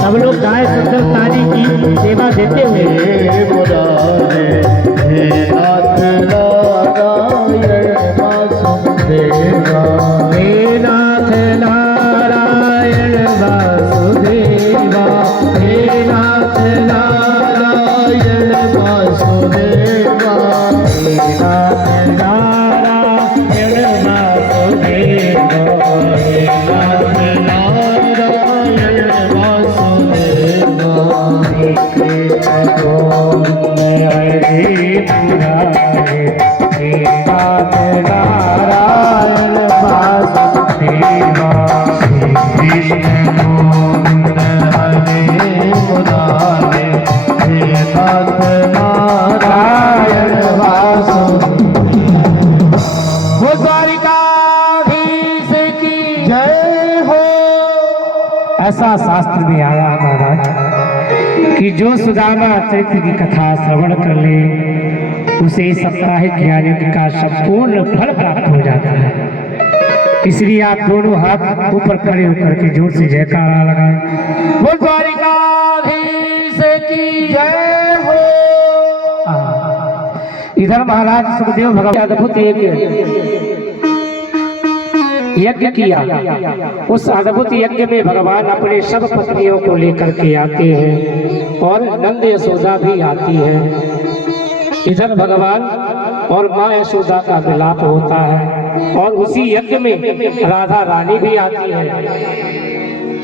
सब लोग गाय सुंदर ताली की सेवा देते हुए हे नाथ नारायण वासुदेवा, हे नाथ नारायण वासुदेवा, हे नाथ नारायण वासुदेवा, हे नाथ नारायण वासुदेवा, हे नाथ नारायण वासुदेवा, हे कृष्ण गोविंद हरे मुरारे, हे नाथ नारायण वासुदेवा, श्री कृष्ण गोविंद हरे मुरारे, हे नाथ नारायण वासुदेवा। वो द्वारिकाधीश की जय हो। ऐसा शास्त्र में आया महाराज कि जो सुदामा चरित्र की कथा श्रवण कर ले उसे साप्ताहिक ज्ञान का संपूर्ण फल प्राप्त हो जाता है। इसलिए आप दोनों हाथ ऊपर खड़े होकर के जोर से जयकारा लगाएं। वो द्वारिकाधीश की जय हो। इधर महाराज सुखदेव भगवान अद्भुत एक यज्ञ किया। उस अद्भुत यज्ञ में भगवान अपने सब पत्नियों को लेकर के आते हैं और नंद यशोदा भी आती है। इधर भगवान और माँ यशोदा का मिलाप होता है और उसी यज्ञ में राधा रानी भी आती है।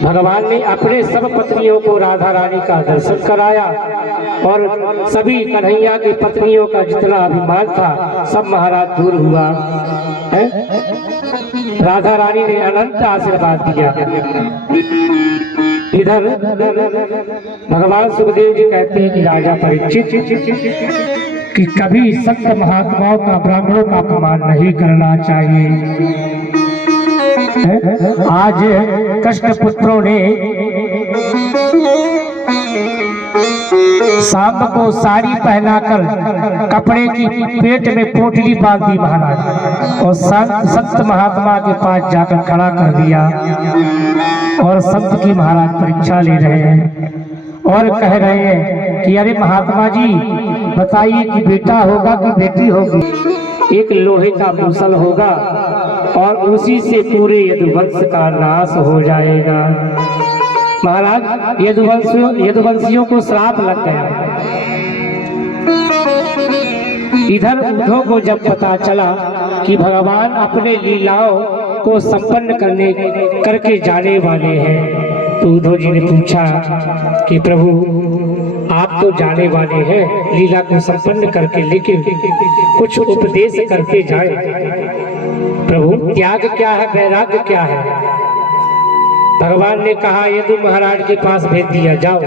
भगवान ने अपने सब पत्नियों को राधा रानी का दर्शन कराया और सभी कन्हैया की पत्नियों का जितना अभिमान था सब महाराज दूर हुआ है। राधा रानी ने अनंत आशीर्वाद दिया। इधर भगवान सुखदेव जी कहते हैं कि राजा परीक्षित कि कभी संत महात्माओं का ब्राह्मणों का अपमान नहीं करना चाहिए। आज कृष्ण पुत्रों ने शाम को साड़ी पहनाकर कपड़े की पेट में पोटली बांध दी महाराज और संत महात्मा के पास जाकर खड़ा कर दिया और संत की महाराज परीक्षा ले रहे हैं और कह रहे हैं कि अरे महात्मा जी बताइए कि बेटा होगा कि बेटी होगी। एक लोहे का मूसल होगा और उसी से पूरे यदुवंश का नाश हो जाएगा। महाराज यदुवंशियों को श्राप लग गया। इधर उद्धव को जब पता चला कि भगवान अपने लीलाओं को संपन्न करके जाने वाले हैं तो उद्धव जी ने पूछा कि प्रभु आप तो जाने वाले हैं लीला को संपन्न करके, लेकिन कुछ उपदेश करते जाए। प्रभु त्याग क्या है, वैराग्य क्या है? भगवान ने कहा यदु महाराज के पास भेज दिया जाओ।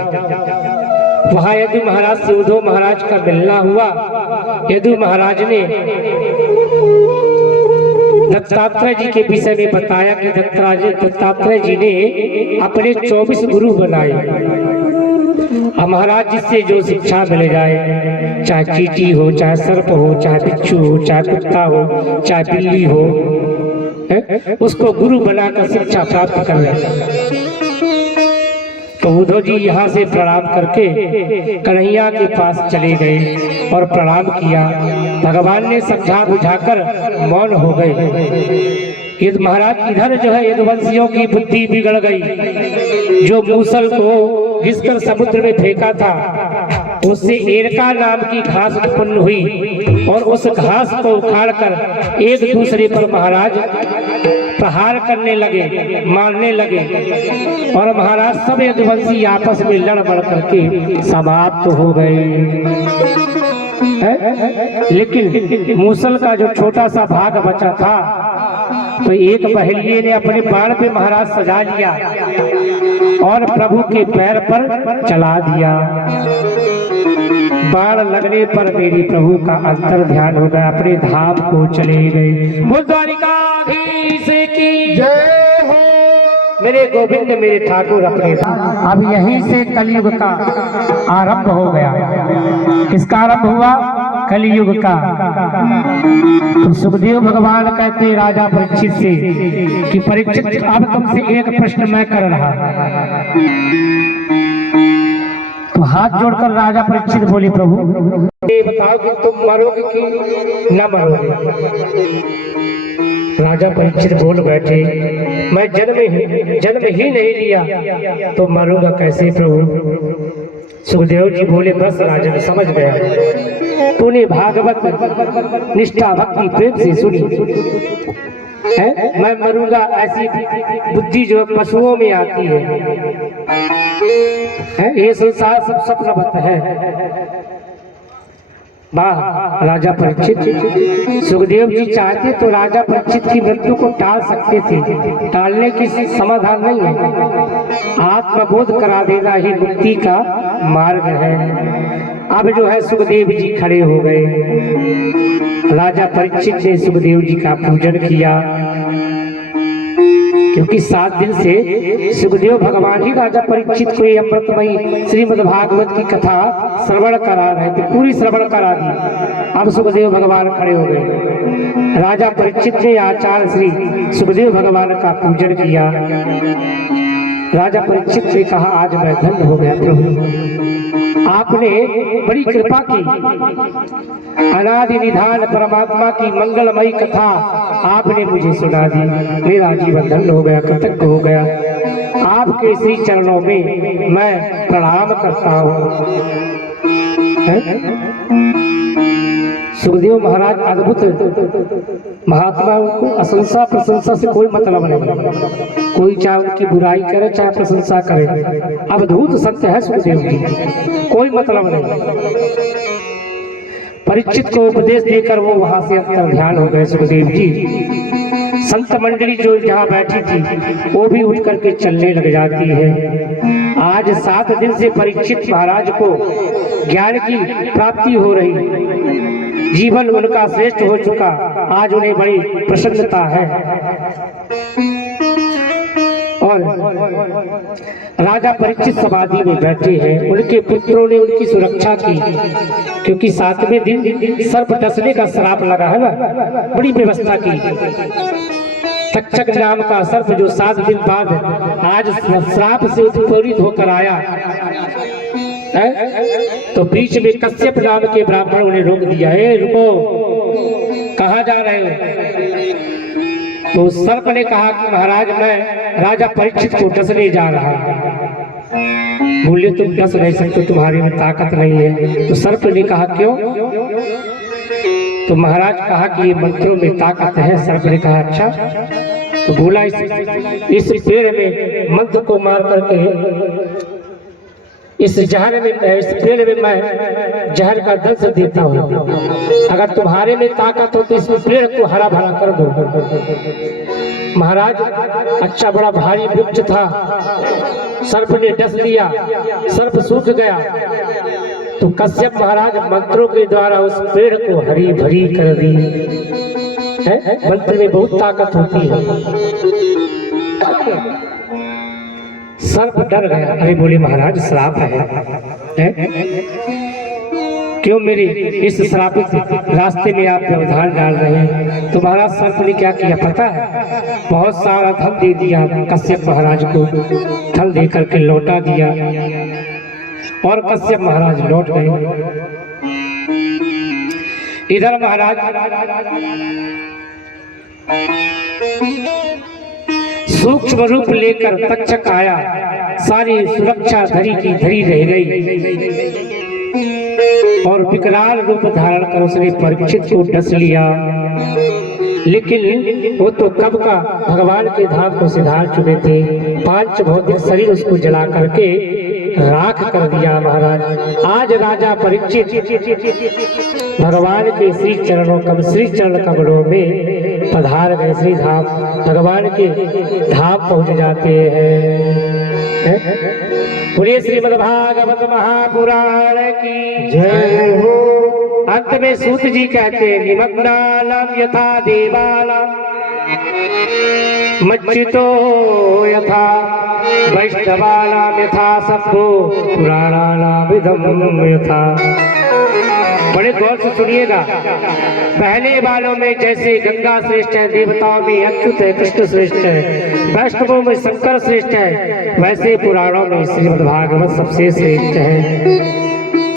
वहां यदु महाराज से उद्धव महाराज का मिलना हुआ। यदु महाराज ने दत्तात्रेय जी के विषय में बताया कि दत्तात्रेय जी ने अपने 24 गुरु बनाए। महाराज जिससे जो शिक्षा मिल जाए, चाहे चींटी हो, चाहे सर्प हो, चाहे बिच्छू हो, चाहे कुत्ता हो, चाहे बिल्ली हो, उसको गुरु बनाकर शिक्षा प्राप्त कर ले। तो उद्धव जी यहाँ से प्रणाम करके कन्हैया के पास चले गए और प्रणाम किया। भगवान ने समझा बुझाकर मौन हो गए। महाराज इधर जो है यदुवंशियों की बुद्धि बिगड़ गई। जो मूसल को घिसकर समुद्र में फेंका था उससे एरका नाम की घास उत्पन्न हुई और उस घास को उखाड़कर एक दूसरे पर महाराज प्रहार करने लगे, मारने लगे और महाराज सब यदुवंशी आपस में लड़ बढ़ करके समाप्त हो गए। लेकिन मूसल का जो छोटा सा भाग बचा था तो एक बहेलिये ने अपने बाण पे महाराज सजा लिया और प्रभु के पैर पर चला दिया। बाण लगने पर मेरी प्रभु का अंतर ध्यान हो गया, अपने धाम को चले गए। द्वारिकाधीश की जय हो। मेरे गोविंद मेरे ठाकुर अपने अब यहीं से कलयुग का आरंभ हो गया। किसका आरंभ हुआ? कलयुग का। तो सुखदेव भगवान कहते राजा परीक्षित से कि परीक्षित अब तुमसे एक प्रश्न मैं कर रहा। तो हाथ जोड़कर राजा परीक्षित बोले प्रभु ये बताओ कि तुम मरोगे कि न मरोगे। राजा परीक्षित बोल बैठे मैं जन्म ही नहीं लिया तो मरूंगा कैसे प्रभु। सुखदेव जी बोले बस राजन समझ गया, तूने भागवत निष्ठा भक्ति प्रेम से सुनी है। मैं मरूंगा ऐसी बुद्धि जो पशुओं में आती है ये संसार सब स्वप्नवत है। वाह राजा परीक्षित। सुखदेव जी चाहते तो राजा परीक्षित की मृत्यु को टाल सकते थे, टालने की समाधान नहीं है। आत्मबोध करा देना ही मुक्ति का मार्ग है। अब जो है सुखदेव जी खड़े हो गए। राजा परीक्षित ने सुखदेव जी का पूजन किया, क्योंकि 7 दिन से सुखदेव भगवान ही राजा परीक्षित को ये अमृतमयी श्रीमद् भागवत की कथा श्रवण करा रहे थे, पूरी श्रवण करा दी। अब सुखदेव भगवान खड़े हो गए। राजा परीक्षित ने आचार्य श्री सुखदेव भगवान का पूजन किया। राजा परीक्षित ने कहा आज मैं धन्य हो गया प्रभु, आपने बड़ी कृपा की। अनादि निधान परमात्मा की मंगलमयी कथा आपने मुझे सुना दी। मेरा जीवन धन्य हो गया, कृतज्ञ हो गया। आपके श्री चरणों में मैं प्रणाम करता हूँ। सुखदेव महाराज अद्भुत महात्मा, उनको असंसा प्रशंसा से कोई मतलब नहीं। कोई चाहे उनकी बुराई करे चाहे प्रशंसा करे, अद्भुत सत्य है सुखदेव जी, कोई मतलब नहीं। परीक्षित को उपदेश देकर वो वहां से अंतर ध्यान हो गए सुखदेव जी। संत मंडली जो जहाँ बैठी थी वो भी उठ करके चलने लग जाती है। आज 7 दिन से परीक्षित महाराज को ज्ञान की प्राप्ति हो रही, जीवन उनका श्रेष्ठ हो चुका। आज उन्हें बड़ी प्रसन्नता है। और राजा परीक्षित समाधि में बैठे हैं। उनके पुत्रों ने उनकी सुरक्षा की, क्योंकि 7वें दिन सर्प डसने का श्राप लगा है ना, बड़ी व्यवस्था की। तक्षक नाम का सर्प जो 7 दिन बाद आज श्राप से उत्पीड़ित होकर आया है, तो बीच में कश्यप नाम के ब्राह्मणों ने रोक दिया। रुको, कहाँ जा रहे हो? तो सर्प ने कहा कि महाराज मैं राजा परीक्षित को डसने जा रहा हूं। बोले तुम डस नहीं सकते, तुम्हारे में ताकत नहीं है। तो सर्प ने कहा क्यों? तो महाराज कहा कि ये मंत्रों में ताकत है। सर्प ने कहा अच्छा। तो बोला इस पेड़ में मंत्र को मार करके इस पेड़ में मैं जहर का दंश देता हूँ। अगर तुम्हारे में ताकत हो तो इस पेड़ को हरा भरा कर दो। महाराज अच्छा बड़ा भारी वृक्ष था, सर्प ने डस दिया, सर्प सूख गया। तो कश्यप महाराज मंत्रों के द्वारा उस पेड़ को हरी भरी कर दी है। मंत्र में बहुत ताकत होती है। सर्प डर गया। अरे बोले महाराज श्राप है? क्यों मेरी इस श्रापित रास्ते में आप व्यवधान डाल रहे हैं? तो महाराज सर्प ने क्या किया पता है? बहुत सारा धन दे दिया कश्यप महाराज को, धन दे करके लौटा दिया और कश्यप महाराज लौट गए। इधर महाराज सूक्ष्म रूप लेकर तक्षक आया, सारी सुरक्षा धरी की धरी रह गई और विकराल रूप धारण कर उसने परीक्षित को डस लिया। लेकिन वो तो कब का भगवान के धाम को सिधार चुके थे। 5 भौतिक शरीर उसको जला करके राख कर दिया। महाराज आज राजा परीक्षित भगवान के श्री चरण कमलों में पधार गए। श्री धाम भगवान के धाम पहुंच जाते हैं। बोलिए श्रीमद् भागवत महापुराण की जय हो। अंत में सूत जी कहते निमग्नानां यथा देवानां मच्चितो यथा वैष्णवानां यथा सत्तो पुराणानां विधं यथा। बड़े गौर से सुनिएगा। पहले वालों में जैसे गंगा श्रेष्ठ है, देवताओं में अच्युत है, कृष्ण श्रेष्ठ है, वैष्णवों में शंकर श्रेष्ठ है, वैसे पुराणों में श्रीमद् भागवत सबसे श्रेष्ठ है।